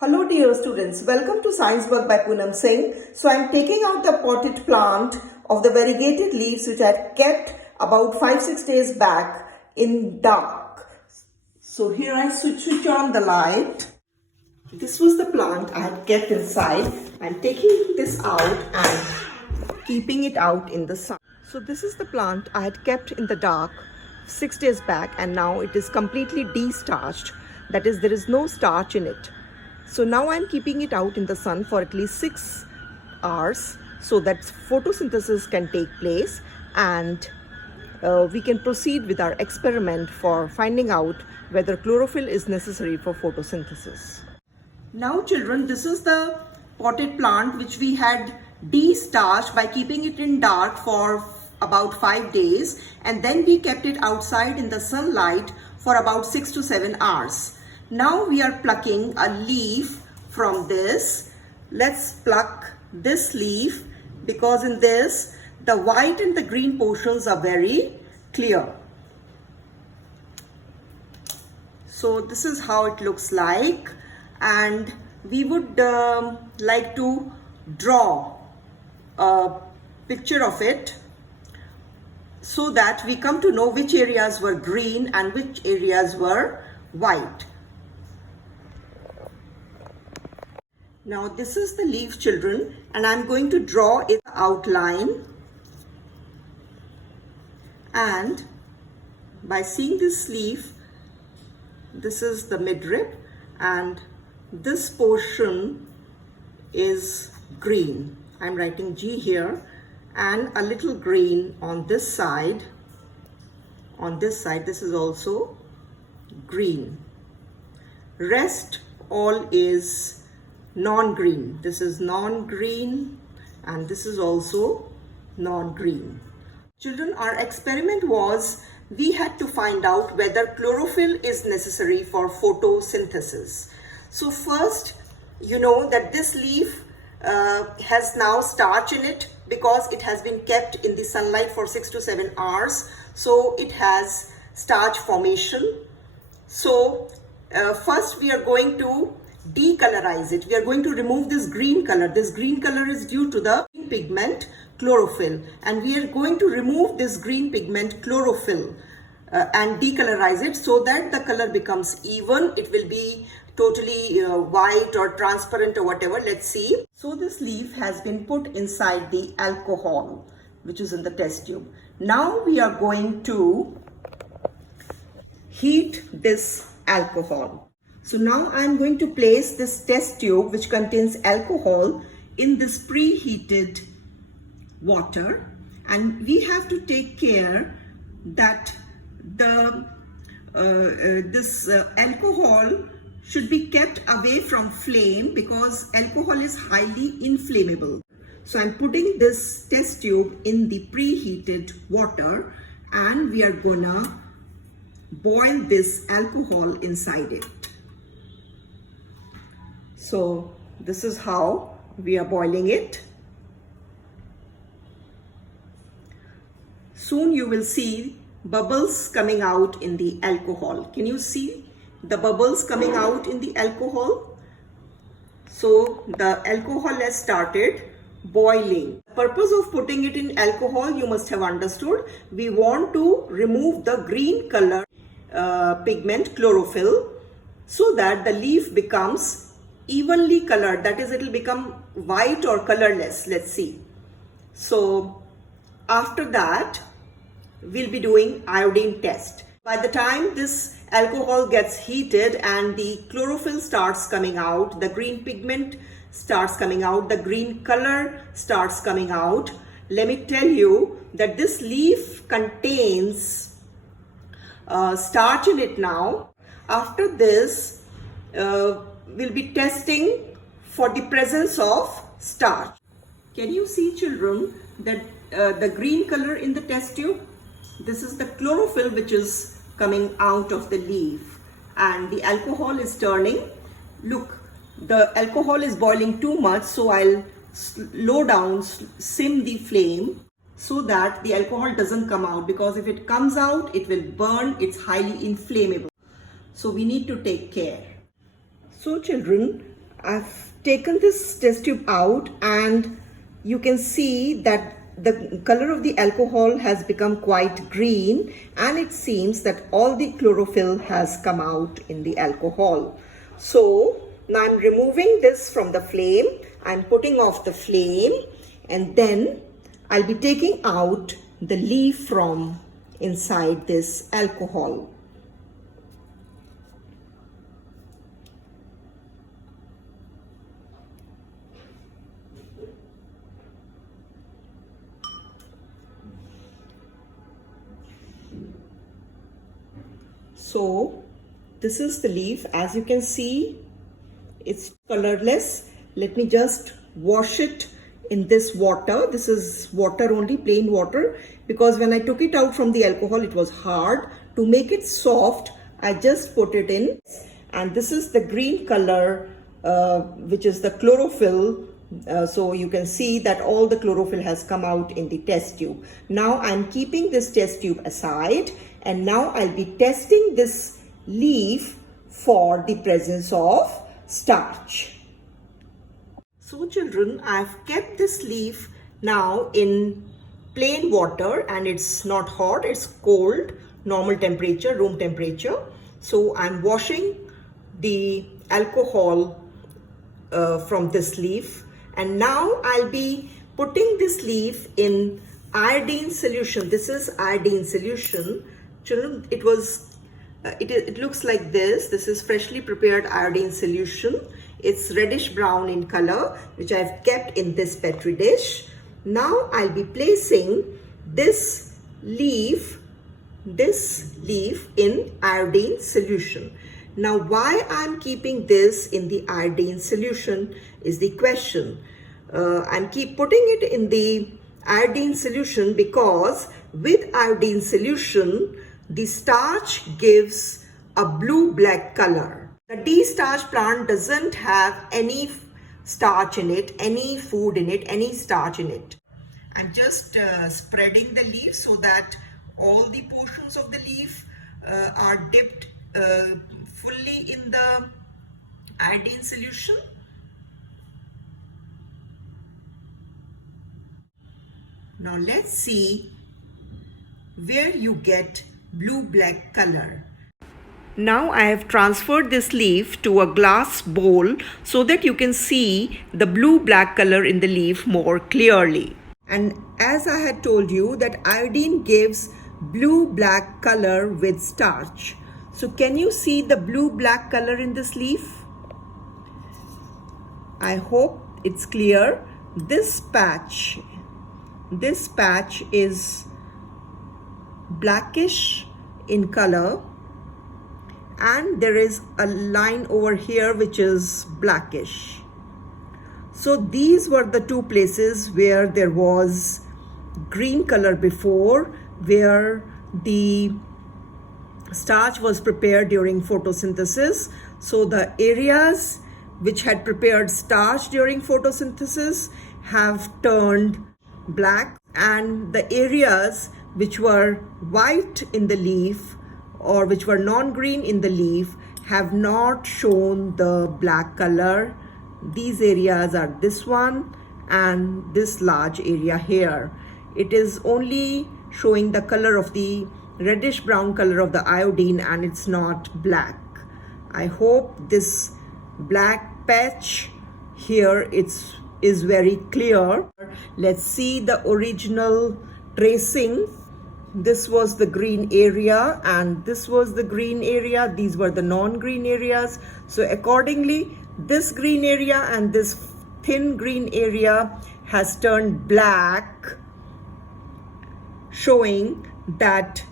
Hello dear students, welcome to Science Work by Poonam Singh. So I am taking out the potted plant of the variegated leaves which I had kept about 5-6 days back in dark. So here I switch on the light. This was the plant I had kept inside. I am taking this out and keeping it out in the sun. So this is the plant I had kept in the dark 6 days back, and now it is completely de-starched. That is, there is no starch in it. So now I'm keeping it out in the sun for at least 6 hours so that photosynthesis can take place, and we can proceed with our experiment for finding out whether chlorophyll is necessary for photosynthesis. Now children, this is the potted plant which we had de-starched by keeping it in dark for about 5 days, and then we kept it outside in the sunlight for about 6 to 7 hours. Now we are plucking a leaf from this. Let's pluck this leaf because in this the white and the green portions are very clear. So this is how it looks like, and we would like to draw a picture of it so that we come to know which areas were green and which areas were white. Now this is the leaf, children, and I'm going to draw its outline, and by seeing this leaf, this is the midrib and this portion is green. I'm writing G here, and a little green on this side. On this side, this is also green. Rest all is non-green. This is non-green and this is also non-green. Children, our experiment was we had to find out whether chlorophyll is necessary for photosynthesis. So first, you know that this leaf has now starch in it because it has been kept in the sunlight for 6 to 7 hours. So it has starch formation. So first we are going to decolorize it. We are going to remove this green color. This green color is due to the pigment chlorophyll, and we are going to remove this green pigment chlorophyll and decolorize it so that the color becomes even. It will be totally white or transparent or whatever. Let's see. So this leaf has been put inside the alcohol which is in the test tube. Now we are going to heat this alcohol. So now I am going to place this test tube which contains alcohol in this preheated water, and we have to take care that the alcohol should be kept away from flame because alcohol is highly inflammable. So I'm putting this test tube in the preheated water, and we are gonna boil this alcohol inside it. So this is how we are boiling it. Soon you will see bubbles coming out in the alcohol. Can you see the bubbles coming out in the alcohol? So the alcohol has started boiling. The purpose of putting it in alcohol, you must have understood. We want to remove the green color pigment chlorophyll so that the leaf becomes evenly colored, that is, it will become white or colorless. Let's see. So after that we'll be doing iodine test. By the time this alcohol gets heated and the chlorophyll starts coming out, the green pigment starts coming out, the green color starts coming out, let me tell you that this leaf contains starch in it now. After this we'll be testing for the presence of starch. Can you see, children, that the green color in the test tube? This is the chlorophyll which is coming out of the leaf, and the alcohol is turning. Look, the alcohol is boiling too much, so I'll slow down, sim the flame so that the alcohol doesn't come out, because if it comes out, it will burn. It's highly inflammable. So we need to take care. So children, I've taken this test tube out and you can see that the color of the alcohol has become quite green, and it seems that all the chlorophyll has come out in the alcohol. So now I'm removing this from the flame. I'm putting off the flame, and then I'll be taking out the leaf from inside this alcohol. So this is the leaf. As you can see, it's colorless. Let me just wash it in this water. This is water only, plain water, because when I took it out from the alcohol, it was hard. To make it soft, I just put it in. And this is the green color, which is the chlorophyll. So you can see that all the chlorophyll has come out in the test tube. Now I'm keeping this test tube aside, and now I'll be testing this leaf for the presence of starch. So children, I've kept this leaf now in plain water, and it's not hot, it's cold, normal temperature, room temperature. So I'm washing the alcohol from this leaf, and now I'll be putting this leaf in iodine solution. This is iodine solution. Children, it looks like this. This is freshly prepared iodine solution. It's reddish brown in color, which I've kept in this petri dish. Now I'll be placing this leaf in iodine solution. Now why I'm keeping this in the iodine solution is the question. I'm putting it in the iodine solution because with iodine solution, the starch gives a blue-black color. The D-starch plant doesn't have any starch in it, any food in it, any starch in it. I'm just spreading the leaf so that all the portions of the leaf are dipped fully in the iodine solution. Now let's see where you get blue-black color. Now I have transferred this leaf to a glass bowl so that you can see the blue-black color in the leaf more clearly. And as I had told you that iodine gives blue-black color with starch. So can you see the blue-black color in this leaf? I hope it's clear. This patch is blackish in color, and there is a line over here which is blackish. So these were the two places where there was green color before, where the starch was prepared during photosynthesis. So the areas which had prepared starch during photosynthesis have turned black, and the areas which were white in the leaf or which were non-green in the leaf have not shown the black color. These areas are this one and this large area here. It is only showing the color of the reddish brown color of the iodine, and it's not black. I hope this black patch here is very clear. Let's see the original tracing. This was the green area and this was the green area. These were the non-green areas. So accordingly, this green area and this thin green area has turned black, showing that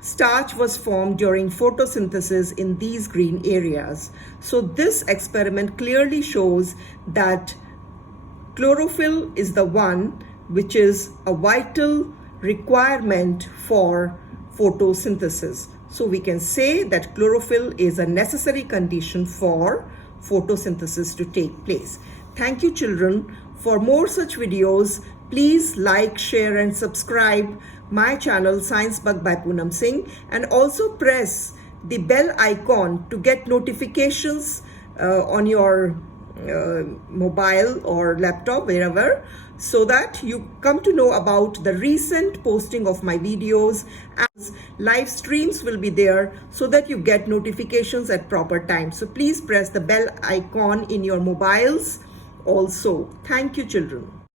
starch was formed during photosynthesis in these green areas. So this experiment clearly shows that chlorophyll is the one which is a vital requirement for photosynthesis. So we can say that chlorophyll is a necessary condition for photosynthesis to take place. Thank you, children. For more such videos, please like, share and subscribe my channel Science Bug by Poonam Singh, and also press the bell icon to get notifications on your mobile or laptop, wherever, so that you come to know about the recent posting of my videos. As live streams will be there, so that you get notifications at proper time. So please press the bell icon in your mobiles also. Thank you, children.